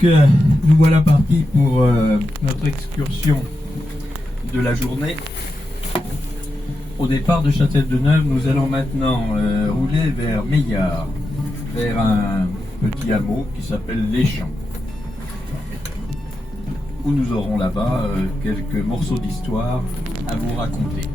Donc nous voilà partis pour notre excursion de la journée. Au départ de Châtel-de-Neuve, nous allons maintenant rouler vers Meillard, vers un petit hameau qui s'appelle Les Champs, où nous aurons là-bas quelques morceaux d'histoire à vous raconter.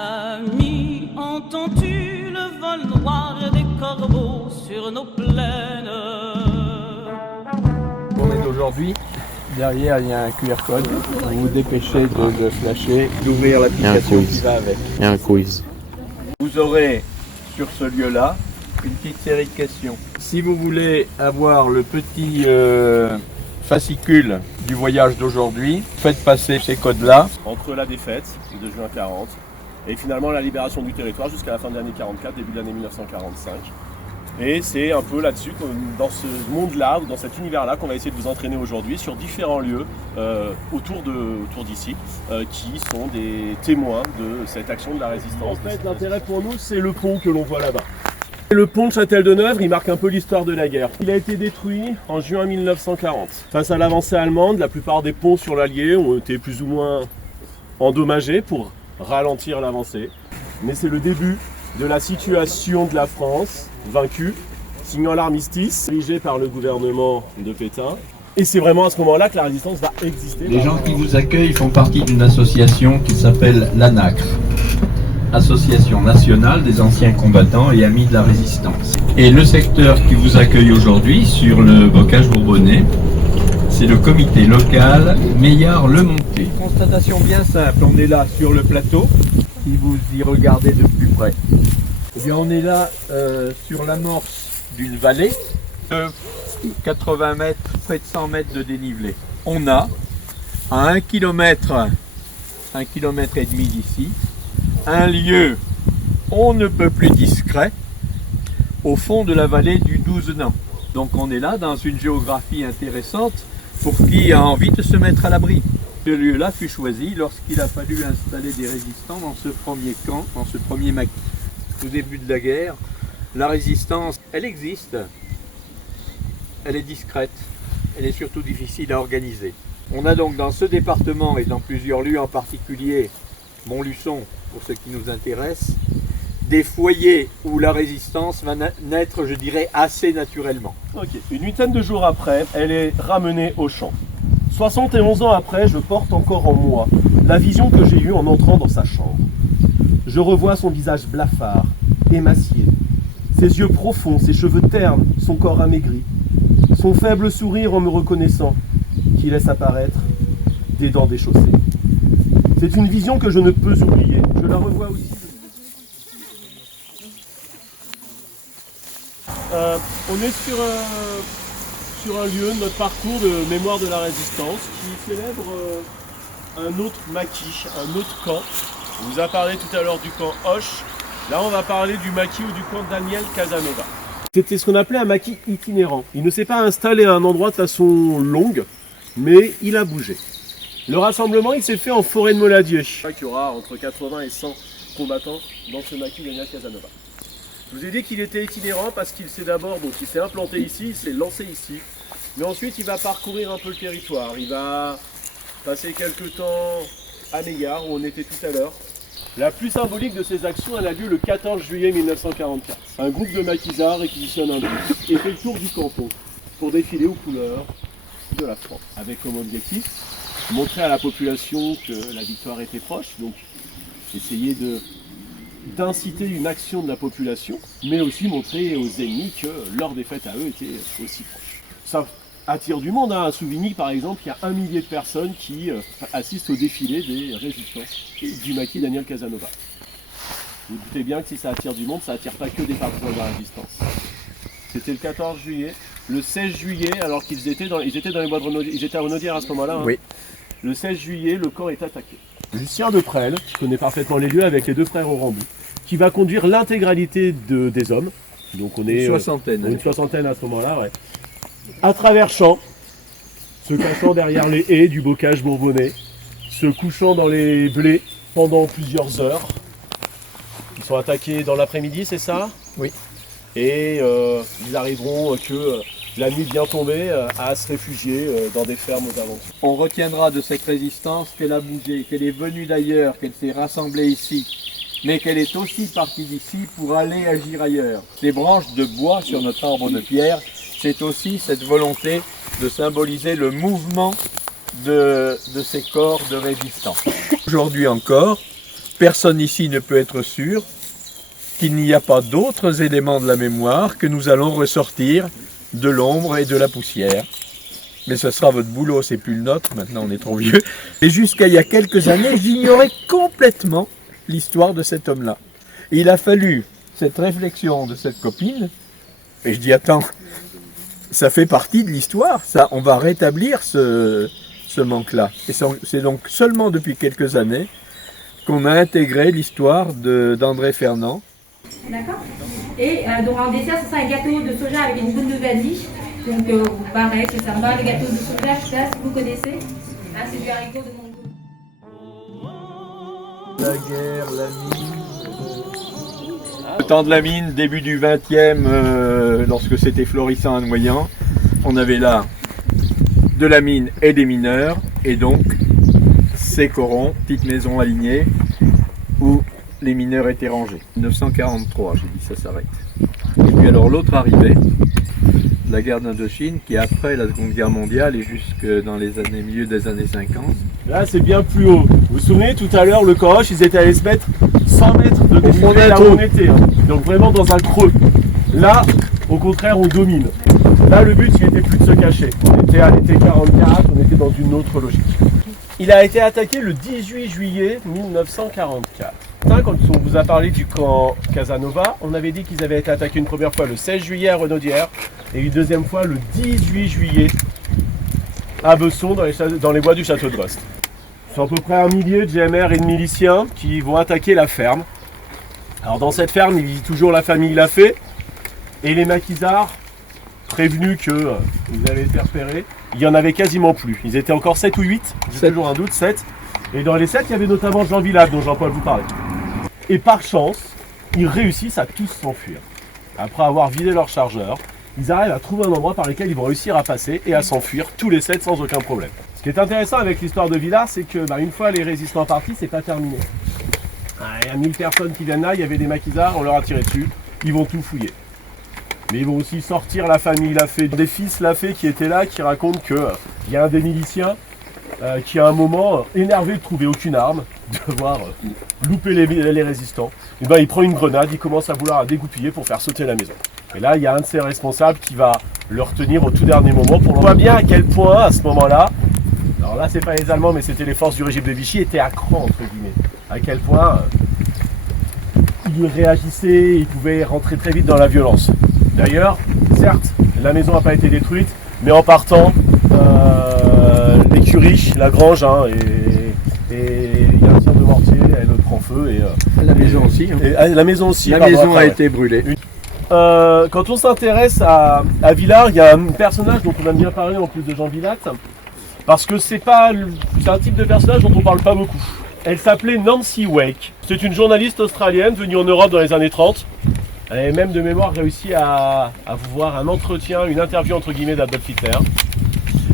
Ami, entends-tu le vol noir des corbeaux sur nos plaines? On est aujourd'hui. Derrière, il y a un QR code. Vous vous dépêchez de le flasher, d'ouvrir l'application qui va avec. Il y a un quiz. Vous aurez sur ce lieu-là une petite série de questions. Si vous voulez avoir le petit fascicule du voyage d'aujourd'hui, faites passer ces codes-là. Entre la défaite de juin 40 et finalement la libération du territoire jusqu'à la fin de l'année 44, début de l'année 1945. Et c'est un peu là-dessus, dans ce monde-là, ou dans cet univers-là, qu'on va essayer de vous entraîner aujourd'hui sur différents lieux autour d'ici, qui sont des témoins de cette action de la résistance. En fait, l'intérêt pour nous, c'est le pont que l'on voit là-bas. Le pont de Châtel-de-Neuve, il marque un peu l'histoire de la guerre. Il a été détruit en juin 1940. Face à l'avancée allemande, la plupart des ponts sur l'Allier ont été plus ou moins endommagés pour ralentir l'avancée. Mais c'est le début de la situation de la France, vaincue, signant l'armistice, dirigé par le gouvernement de Pétain. Et c'est vraiment à ce moment-là que la résistance va exister. Les gens qui vous accueillent font partie d'une association qui s'appelle l'ANACRE, Association nationale des anciens combattants et amis de la résistance. Et le secteur qui vous accueille aujourd'hui sur le bocage bourbonnais, c'est le comité local Meillard-le-Monté. Constatation bien simple, on est là sur le plateau, si vous y regardez de plus près. Eh bien, on est là sur l'amorce d'une vallée de 80 mètres, près de 100 mètres de dénivelé. On a à 1 km et demi d'ici, un lieu on ne peut plus discret au fond de la vallée du 12 Donc on est là dans une géographie intéressante pour qui a envie de se mettre à l'abri. Ce lieu-là fut choisi lorsqu'il a fallu installer des résistants dans ce premier camp, dans ce premier maquis. Au début de la guerre, la résistance, elle existe, elle est discrète, elle est surtout difficile à organiser. On a donc dans ce département et dans plusieurs lieux en particulier, Montluçon pour ce qui nous intéresse, des foyers où la résistance va naître, je dirais, assez naturellement. Ok, une huitaine de jours après, elle est ramenée au champ. 71 ans après, je porte encore en moi la vision que j'ai eue en entrant dans sa chambre. Je revois son visage blafard, émacié, ses yeux profonds, ses cheveux ternes, son corps amaigri, son faible sourire en me reconnaissant, qui laisse apparaître des dents déchaussées. C'est une vision que je ne peux oublier. Je la revois aussi. On est sur un lieu de notre parcours de mémoire de la résistance qui célèbre un autre maquis, un autre camp. On vous a parlé tout à l'heure du camp Hoche. Là, on va parler du maquis ou du camp Daniel Casanova. C'était ce qu'on appelait un maquis itinérant. Il ne s'est pas installé à un endroit de façon longue, mais il a bougé. Le rassemblement, il s'est fait en forêt de Moladier. Il y aura entre 80 et 100 combattants dans ce maquis Daniel Casanova. Je vous ai dit qu'il était itinérant parce qu'il s'est d'abord, donc il s'est implanté ici, il s'est lancé ici. Mais ensuite, il va parcourir un peu le territoire. Il va passer quelques temps à Meillard, où on était tout à l'heure. La plus symbolique de ces actions, elle a lieu le 14 juillet 1944. Un groupe de maquisards réquisitionne un bus et fait le tour du canton pour défiler aux couleurs de la France. Avec comme objectif, montrer à la population que la victoire était proche, donc essayer d'inciter une action de la population, mais aussi montrer aux ennemis que leur défaite à eux était aussi proche. Ça attire du monde, hein. À Souvigny par exemple, il y a 1 millier de personnes qui assistent au défilé des résistants du maquis Daniel Casanova. Vous doutez bien que si ça attire du monde, ça attire pas que des partisans de la résistance. C'était le 14 juillet. Le 16 juillet, alors qu'ils étaient dans les bois de Renaudière, ils étaient à Renaudière à ce moment-là. Hein. Oui. Le 16 juillet, le camp est attaqué. Lucien Deprel, qui connaît parfaitement les lieux avec les deux frères Orambou, qui va conduire l'intégralité des hommes. Donc on est Une soixantaine. une soixantaine à ce moment-là, ouais. À travers champs, se cachant derrière les haies du bocage bourbonnais, se couchant dans les blés pendant plusieurs heures. Ils sont attaqués dans l'après-midi, c'est ça? Oui. Et ils arriveront la nuit bien tombée à se réfugier dans des fermes aux alentours. On retiendra de cette résistance qu'elle a bougé, qu'elle est venue d'ailleurs, qu'elle s'est rassemblée ici, mais qu'elle est aussi partie d'ici pour aller agir ailleurs. Les branches de bois sur notre arbre de pierre, c'est aussi cette volonté de symboliser le mouvement de ces corps de résistants. Aujourd'hui encore, personne ici ne peut être sûr qu'il n'y a pas d'autres éléments de la mémoire que nous allons ressortir de l'ombre et de la poussière. Mais ce sera votre boulot, c'est plus le nôtre, maintenant on est trop vieux. Et jusqu'à il y a quelques années, j'ignorais complètement l'histoire de cet homme-là. Et il a fallu cette réflexion de cette copine, et je dis attends, ça fait partie de l'histoire, ça, on va rétablir ce manque-là. Et c'est donc seulement depuis quelques années qu'on a intégré l'histoire d'André Fernand. D'accord. Et donc en dessert, ce sera un gâteau de soja avec une goutte de vanille. Donc pareil, c'est sympa, le gâteau de soja, je sais pas si vous connaissez. Ah, c'est du haricot de mon goût. La guerre, la mine. Temps de la mine, début du 20e, lorsque c'était florissant à Noyant, on avait là de la mine et des mineurs, et donc ces corons, petites maisons alignées, où les mineurs étaient rangés. 1943, j'ai dit, ça s'arrête. Et puis alors l'autre arrivée, la guerre d'Indochine, qui après la Seconde Guerre mondiale et jusque dans les années, milieu des années 50. Là, c'est bien plus haut. Vous vous souvenez, tout à l'heure, le Coroche, ils étaient allés se mettre 100 mètres de fond d'un là où trou. on était. Hein. Donc vraiment dans un creux. Là, au contraire, on domine. Là, le but, il était plus de se cacher. On était à l'été 44, on était dans une autre logique. Il a été attaqué le 18 juillet 1944. Quand on vous a parlé du camp Casanova, on avait dit qu'ils avaient été attaqués une première fois le 16 juillet à Renaudière et une deuxième fois le 18 juillet à Besson dans les bois du château de Bost. C'est à peu près 1 millier de GMR et de miliciens qui vont attaquer la ferme. Alors dans cette ferme, il vit toujours la famille Lafay et les maquisards, prévenus qu'ils avaient été repérés, il n'y en avait quasiment plus. Ils étaient encore 7 ou 8, j'ai toujours un doute, 7. Et dans les 7, il y avait notamment Jean Villade, dont Jean-Paul vous parlait. Et par chance, ils réussissent à tous s'enfuir. Après avoir vidé leur chargeur, ils arrivent à trouver un endroit par lequel ils vont réussir à passer et à s'enfuir, tous les 7 sans aucun problème. Ce qui est intéressant avec l'histoire de Villars, c'est que une fois les résistants partis, c'est pas terminé. Il y a 1000 personnes qui viennent là, il y avait des maquisards, on leur a tiré dessus, ils vont tout fouiller. Mais ils vont aussi sortir la famille Lafay, des fils Lafay qui étaient là, qui racontent qu'il y a un des miliciens qui à un moment, énervé de trouver aucune arme, de voir louper les résistants, et il prend une grenade, il commence à vouloir la dégoupiller pour faire sauter la maison. Et là, il y a un de ses responsables qui va le retenir au tout dernier moment. On voit bien à quel point, à ce moment-là, alors là, c'est pas les Allemands, mais c'était les forces du régime de Vichy, étaient à cran, entre guillemets. À quel point ils réagissaient, ils pouvaient rentrer très vite dans la violence. D'ailleurs, certes, la maison n'a pas été détruite, mais en partant, l'écurie, la grange, et il y a un tir de mortier, elle prend feu. Et, la maison aussi. Hein. La maison aussi. La maison a été brûlée. Quand on s'intéresse à Villars, il y a un personnage dont on aime bien parler en plus de Jean Villard, parce que c'est un type de personnage dont on parle pas beaucoup. Elle s'appelait Nancy Wake. C'est une journaliste australienne venue en Europe dans les années 30. Elle avait même de mémoire réussi à vous voir un entretien, une interview entre guillemets d'Adolf Hitler.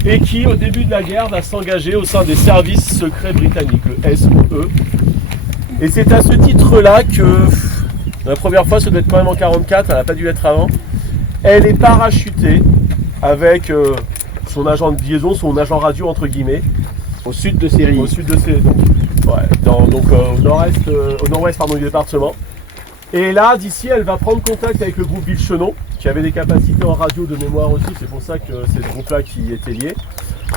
Et qui, au début de la guerre, va s'engager au sein des services secrets britanniques, le SOE. Et c'est à ce titre-là que, la première fois, ça doit être quand même en 44, elle n'a pas dû être avant, elle est parachutée avec son agent de liaison, son agent radio, entre guillemets, au sud de Série. Au sud de Série, au nord-ouest du département. Et là, d'ici, elle va prendre contact avec le groupe Vilchenon, qui avait des capacités en radio de mémoire aussi, c'est pour ça que c'est ce groupe-là qui était lié,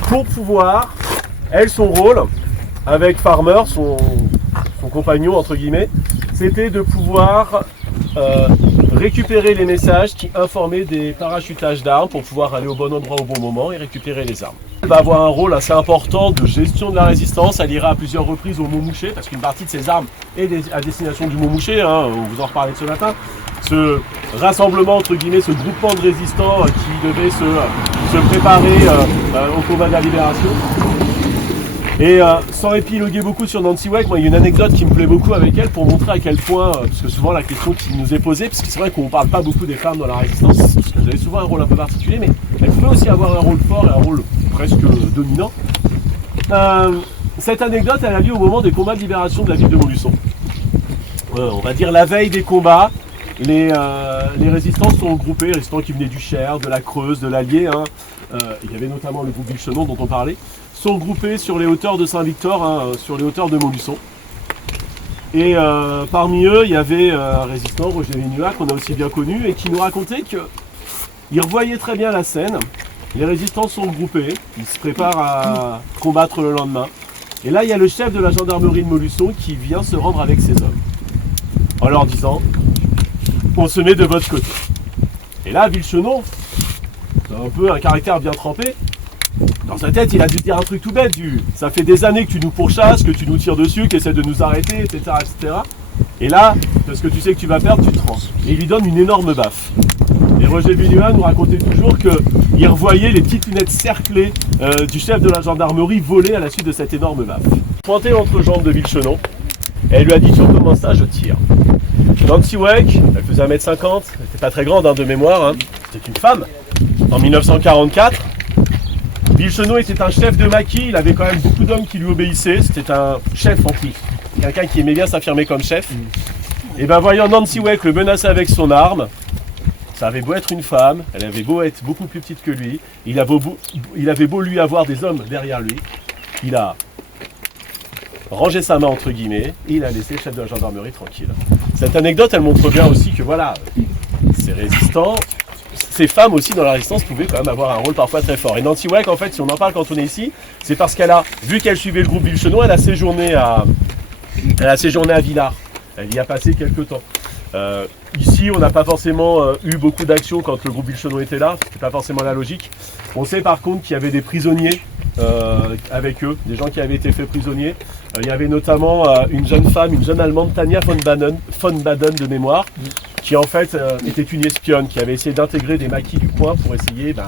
pour pouvoir, son rôle, avec Farmer, son compagnon, entre guillemets, c'était de pouvoir récupérer les messages qui informaient des parachutages d'armes pour pouvoir aller au bon endroit au bon moment et récupérer les armes. Elle va avoir un rôle assez important de gestion de la résistance. Elle ira à plusieurs reprises au Montmouchet parce qu'une partie de ces armes est à destination du Montmouchet, on vous en reparlait ce matin. Ce rassemblement, entre guillemets, ce groupement de résistants qui devait se préparer au combat de la libération. Et sans épiloguer beaucoup sur Nancy Weck, moi il y a une anecdote qui me plaît beaucoup avec elle pour montrer à quel point, parce que souvent la question qui nous est posée, parce que c'est vrai qu'on ne parle pas beaucoup des femmes dans la résistance, parce qu'elles avaient souvent un rôle un peu particulier, mais elles pouvaient aussi avoir un rôle fort et un rôle presque dominant. Cette anecdote, elle a lieu au moment des combats de libération de la ville de Montluçon. On va dire la veille des combats, les résistants sont regroupés, les résistants qui venaient du Cher, de la Creuse, de l'Allier, il y avait notamment le groupe Villechenon dont on parlait, sont regroupés sur les hauteurs de Saint-Victor, sur les hauteurs de Montluçon. Et parmi eux, il y avait un résistant, Roger Vénua, qu'on a aussi bien connu, et qui nous racontait qu'il revoyait très bien la scène. Les résistants sont regroupés, ils se préparent à combattre le lendemain. Et là, il y a le chef de la gendarmerie de Montluçon qui vient se rendre avec ses hommes, en leur disant « on se met de votre côté ». Et là, Villechenon, c'est un peu un caractère bien trempé. Dans sa tête, il a dû dire un truc tout bête du « ça fait des années que tu nous pourchasses, que tu nous tires dessus, que tu essaies de nous arrêter, etc. etc. » Et là, parce que tu sais que tu vas perdre, tu te rends. Et il lui donne une énorme baffe. Et Roger Vénua nous racontait toujours qu'il revoyait les petites lunettes cerclées du chef de la gendarmerie voler à la suite de cette énorme baffe. Pointé l'entrejambe de Villechenon, elle lui a dit « tu recommences ça, je tire ». Nancy Weck, elle faisait 1m50, elle n'était pas très grande de mémoire, c'était une femme. En 1944, Villechenon était un chef de maquis, il avait quand même beaucoup d'hommes qui lui obéissaient, c'était un chef en plus, quelqu'un qui aimait bien s'affirmer comme chef. Et bien voyant Nancy Weck le menacer avec son arme, ça avait beau être une femme, elle avait beau être beaucoup plus petite que lui, il avait beau lui avoir des hommes derrière lui, il a rangé sa main entre guillemets et il a laissé le chef de la gendarmerie tranquille. Cette anecdote, elle montre bien aussi que voilà, ces résistants, ces femmes aussi dans la résistance pouvaient quand même avoir un rôle parfois très fort. Et Nancy Weck, en fait, si on en parle quand on est ici, c'est parce qu'elle a, vu qu'elle suivait le groupe Villechenon, elle a séjourné à Villars. Elle y a passé quelques temps. Ici, on n'a pas forcément eu beaucoup d'actions quand le groupe Villechenon était là, c'était pas forcément la logique. On sait par contre qu'il y avait des prisonniers avec eux, des gens qui avaient été faits prisonniers. Il y avait notamment une jeune femme, une jeune allemande, Tanja von Baden de mémoire, qui en fait était une espionne, qui avait essayé d'intégrer des maquis du coin pour essayer de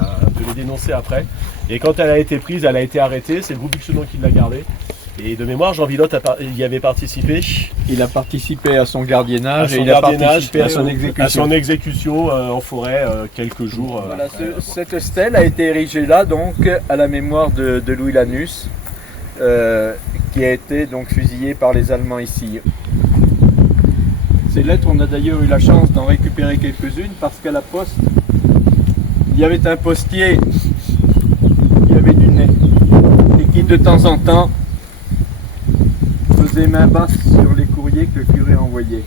les dénoncer après. Et quand elle a été prise, elle a été arrêtée, c'est le groupe Villechenon qui l'a gardée. Et de mémoire, Jean Villotte y avait participé. Il a participé à son gardiennage et il a participé à son exécution. À son exécution en forêt quelques jours. Voilà, cette stèle a été érigée là, donc, à la mémoire de Louis Lanus, qui a été donc fusillé par les Allemands ici. Ces lettres, on a d'ailleurs eu la chance d'en récupérer quelques-unes parce qu'à la poste, il y avait un postier qui avait du nez et qui de temps en temps faisait main basse sur les courriers que le curé envoyait.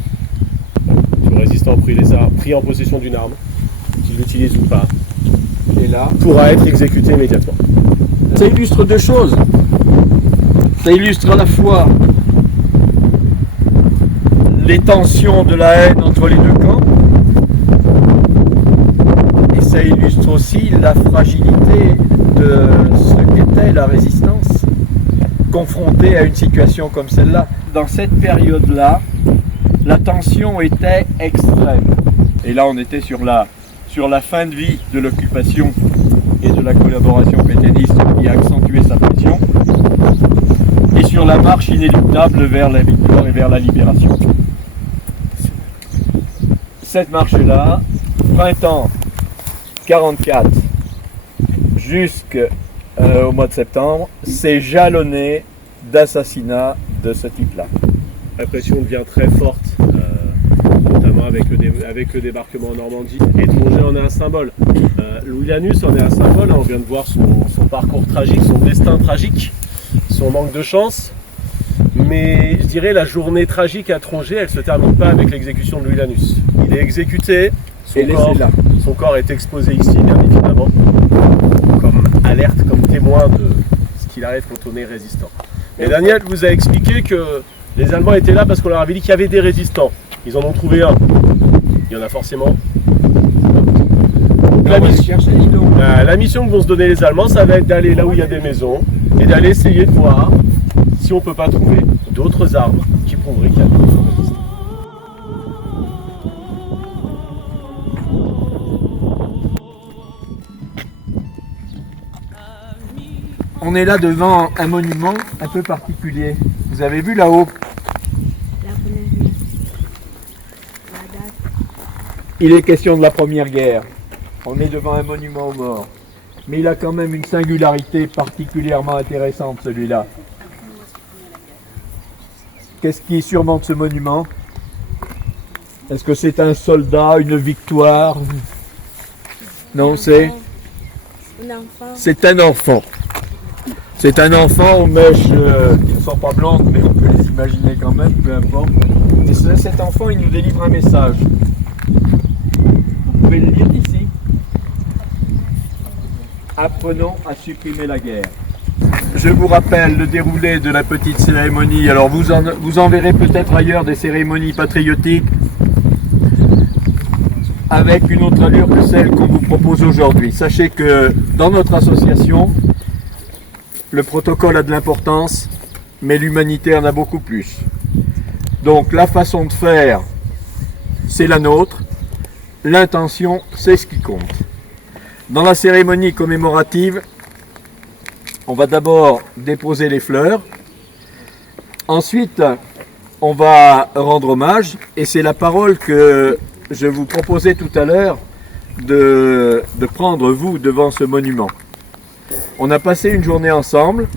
Le résistant pris en possession d'une arme, qu'il l'utilise ou pas, Et là, pourra être exécuté immédiatement. ça illustre deux choses. Ça illustre à la fois les tensions de la haine entre les deux camps et ça illustre aussi la fragilité de ce qu'était la résistance confrontée à une situation comme celle-là. Dans cette période-là, la tension était extrême. Et là, on était sur la fin de vie de l'occupation et de la collaboration pétainiste qui a accentué sa pression, et sur la marche inéluctable vers la victoire et vers la libération. Cette marche-là, printemps 44 jusqu'au mois de septembre, c'est jalonné d'assassinats de ce type-là. La pression devient très forte, notamment avec le débarquement en Normandie. Et Tronger en est un symbole. Louis Lanus en est un symbole. On vient de voir son parcours tragique, son destin tragique, son manque de chance. Mais je dirais la journée tragique à Tronger, elle ne se termine pas avec l'exécution de Louis Lanus. Il est exécuté, son corps est exposé ici, bien évidemment, comme alerte, comme témoin de ce qu'il arrive quand on est résistant. Et Daniel vous a expliqué que les Allemands étaient là parce qu'on leur avait dit qu'il y avait des résistants. Ils en ont trouvé un. Il y en a forcément. Donc, la mission que vont se donner les Allemands, ça va être d'aller là où il y a des maisons et d'aller essayer de voir si on ne peut pas trouver d'autres armes qui prouveraient qu'il y a des maisons. On est là devant un monument un peu particulier. Vous avez vu là-haut? Il est question de la Première Guerre. On est devant un monument aux morts. Mais il a quand même une singularité particulièrement intéressante, celui-là. Qu'est-ce qui surmonte ce monument? Est-ce que c'est un soldat, une victoire? Non, c'est un enfant. C'est un enfant aux mèches qui ne sont pas blondes, mais on peut les imaginer quand même, peu importe. Et cet enfant, il nous délivre un message. Vous pouvez le lire d'ici. Apprenons à supprimer la guerre. Je vous rappelle le déroulé de la petite cérémonie. Alors vous en verrez peut-être ailleurs des cérémonies patriotiques avec une autre allure que celle qu'on vous propose aujourd'hui. Sachez que dans notre association, le protocole a de l'importance, mais l'humanité en a beaucoup plus. Donc la façon de faire, c'est la nôtre. L'intention, c'est ce qui compte. Dans la cérémonie commémorative, on va d'abord déposer les fleurs. Ensuite, on va rendre hommage. Et c'est la parole que je vous proposais tout à l'heure de prendre, vous, devant ce monument. On a passé une journée ensemble.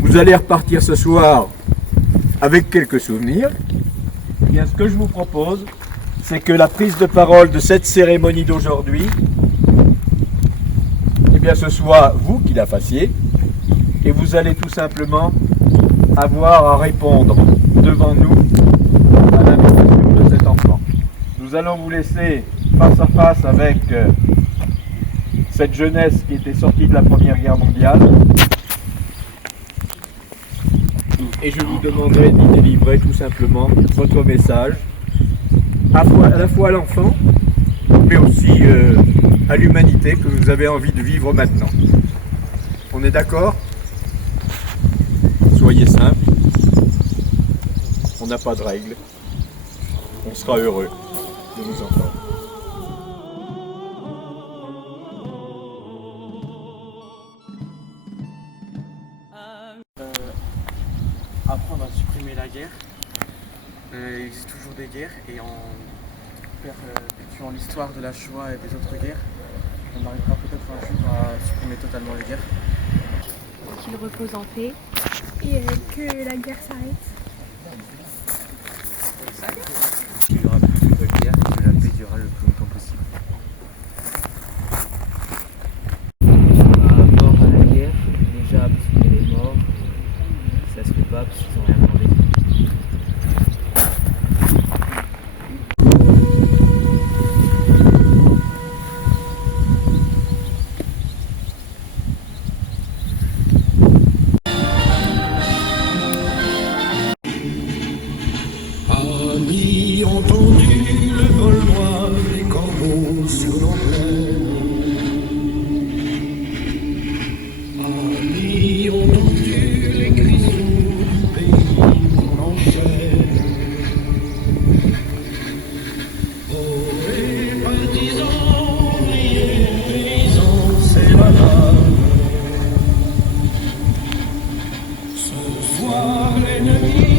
Vous allez repartir ce soir avec quelques souvenirs. Eh bien, ce que je vous propose, c'est que la prise de parole de cette cérémonie d'aujourd'hui, eh bien, ce soit vous qui la fassiez. Et vous allez tout simplement avoir à répondre devant nous à l'invitation de cet enfant. Nous allons vous laisser face à face avec cette jeunesse qui était sortie de la Première Guerre mondiale. Et je vous demanderai d'y délivrer tout simplement votre message, à la fois à l'enfant, mais aussi à l'humanité que vous avez envie de vivre maintenant. On est d'accord? Soyez simple, on n'a pas de règles, on sera heureux de vous entendre. Apprendre à supprimer la guerre. Il existe toujours des guerres et en perpétuant l'histoire de la Shoah et des autres guerres, on arrivera peut-être un jour à supprimer totalement les guerres. Qu'il repose en paix et que la guerre s'arrête. Qu'il y aura plus de guerre et que la paix durera le plus longtemps possible. Par rapport à la guerre, déjà parce qu'il y a les morts, ça se fait pas parce qu'ils n'ont rien demandé. Amis, entendu le vol noir des corbeaux sur nos plaines. Amis, entendu les cris sourds du pays qu'on enchaîne. Oh, les partisans, riez, paysans, c'est la lame. Ce soir, l'ennemi